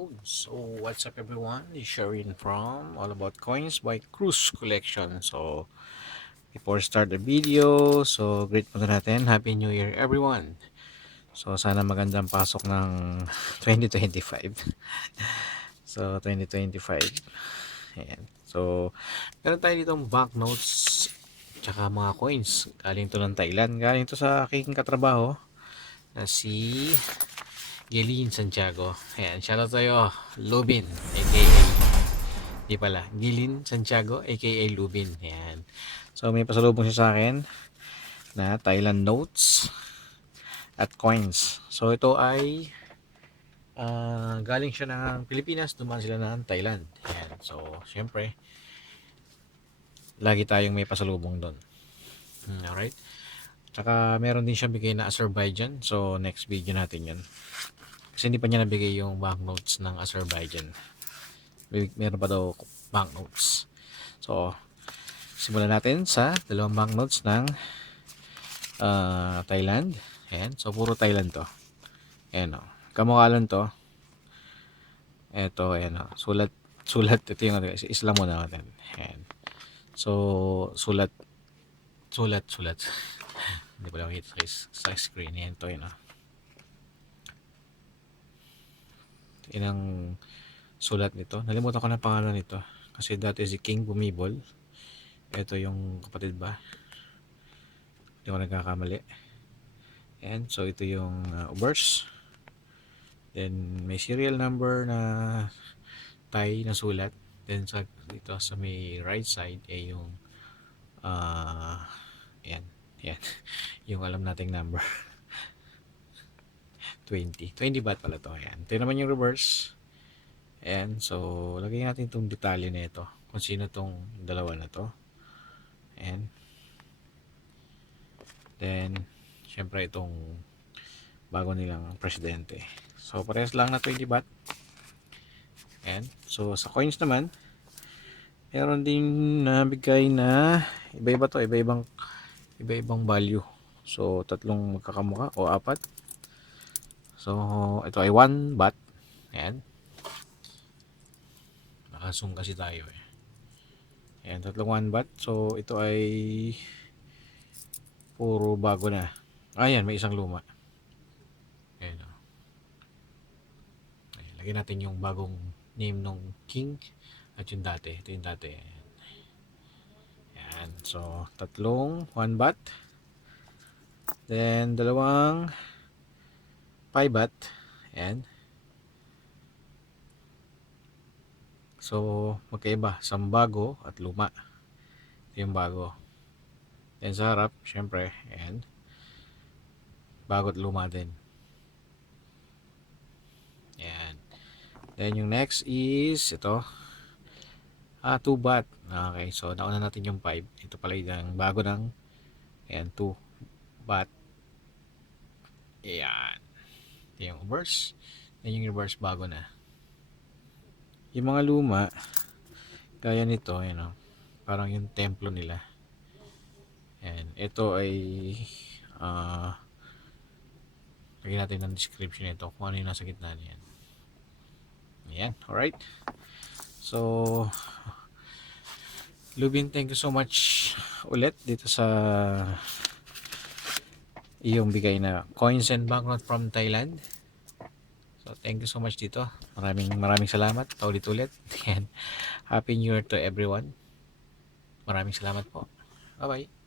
Yun. So, what's up everyone? This is Sharin from All About Coins by Cruise Collection. So, before start the video, so greet muna natin. Happy New Year everyone. So, sana magandang pasok ng 2025. so, 2025. Ayan. So, meron tayo ditong banknotes tsaka mga coins. Galing to ng Thailand. Galing to sa aking katrabaho na si Gilin Santiago. Ayan, shoutout sa'yo, Lubin, aka, di pala, Gilin Santiago, aka Lubin. Ayan. So, may pasalubong siya sa akin na Thailand notes at coins. So, ito ay ah, galing siya ng Pilipinas, dumaan sila ng Thailand. Ayan. So, syempre, lagi tayong may pasalubong doon. Hmm, alright. Tsaka meron din siya bigay na Azerbaijan. So next video natin yun. Kasi hindi pa niya nabigay yung banknotes ng Azerbaijan. May- Meron pa daw banknotes. So simulan natin sa dalawang banknotes ng ah, Thailand. Ayan. So puro Thailand to. Ayan o. Kamukha lang to. Ito, ayan o. Sulat, sulat. Ito yung isla muna natin. Ayan. So, sulat, sulat, sulat. Hindi pala makita sa, sa screen. Yan to, yun ah. Yan ang sulat nito. Nalimutan ko na pangalan nito. Kasi dati si King Bumibol. Ito yung kapatid ba? Hindi ko nagkakamali. And so ito yung uh, verse. Then may serial number na Thai na sulat. Then sa dito sa may right side ay yung ah yan, yan. yung alam nating number. 20. 20 baht pala to. Ayan. Ito naman yung reverse. Ayan. So, lagay natin itong detalye na ito. Kung sino itong dalawa na to. Ayan. Then, syempre itong bago nilang presidente. So, parehas lang na 20 baht. Ayan. So, sa coins naman, meron din nabigay na iba-iba to, iba-ibang iba-ibang value. So, tatlong magkakamukha o apat. So, ito ay 1 baht. Ayan. Nakasum kasi tayo eh. Ayan, tatlong 1 baht. So, ito ay puro bago na. Ayan, may isang luma. Ayan. oh. Ayan, lagyan natin yung bagong name ng king at yung dati. Ito yung dati. Ayan. Ayan. So, tatlong 1 baht. Then, dalawang 5 baht. Ayan. So, magkaiba. Isang bago at luma. Yung bago. Then sa harap, syempre, ayan. Bago at luma din. Ayan. Then yung next is ito. Ah, 2 baht. Okay, so nauna natin yung 5. Ito pala yung bago ng ayan, 2 baht. Ayan. Ito yung reverse. Then yung reverse bago na. Yung mga luma, gaya nito, you know, parang yung templo nila. Ayan. Ito ay ah lagyan natin ng description nito kung ano yung nasa gitna niyan. Ayan. Alright. So, Lubin, thank you so much ulit dito sa iyong bigay na coins and banknote from Thailand. So, thank you so much dito. Maraming maraming salamat. Paulit-ulit. Happy New Year to everyone. Maraming salamat po. Bye-bye.